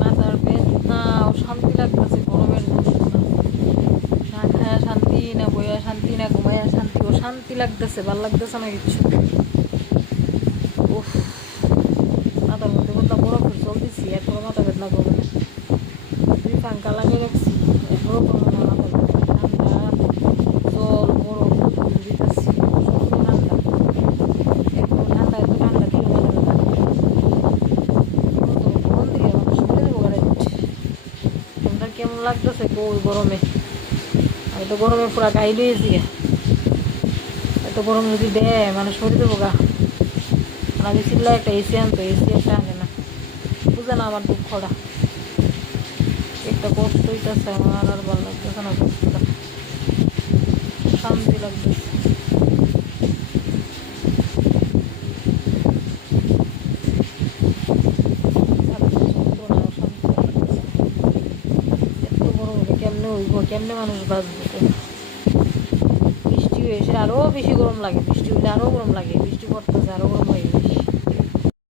মাথার বেদনা ও শান্তি লাগতেছে গরমের জন্য। না খায়া শান্তি, না বইয়া শান্তি, না ঘুমাইয়া শান্তি, ও শান্তি লাগতেছে, ভাল লাগতেছে না কিছু। উফ, মাথার মধ্যে বললাম বরফের জল দিচ্ছি, এরপরে মাথা বেদনা করবে না। দুই পাঙ্খা লাগিয়ে রাখছি, এরপরও করবে না মাথা বেদনা। ঠান্ডা জল বরফ দিতেছি, ঠান্ডা, এরপর ঠান্ডা, এত ঠান্ডা দিয়ে মাথা বেদনা। ফোন দিয়ে মানুষ শুনে দেবো গাড়ি। তোমরা কেমন লাগতেছে ওই গরমে? আমি তো গরমে পুরা গাই লইয়েছি। এত গরম যদি দেয় মানুষ সরে দেবো গা। আর আমি চিল্লা একটা এসি আনতো, এসি একটা আনে না, বুঝে না আমার দুঃখটা। একটা কষ্ট হইতেছে আমার, আর ভালো লাগতেছে না কষ্টটা, শান্তি লাগতেছে। এত গরম হলে কেমনে হইব, কেমনে মানুষ বাঁচবো? বৃষ্টি হয়েছে আরও বেশি গরম লাগে, বৃষ্টি হইলে আরও গরম লাগে, বৃষ্টি পড়তেছে আরও গরম হয়ে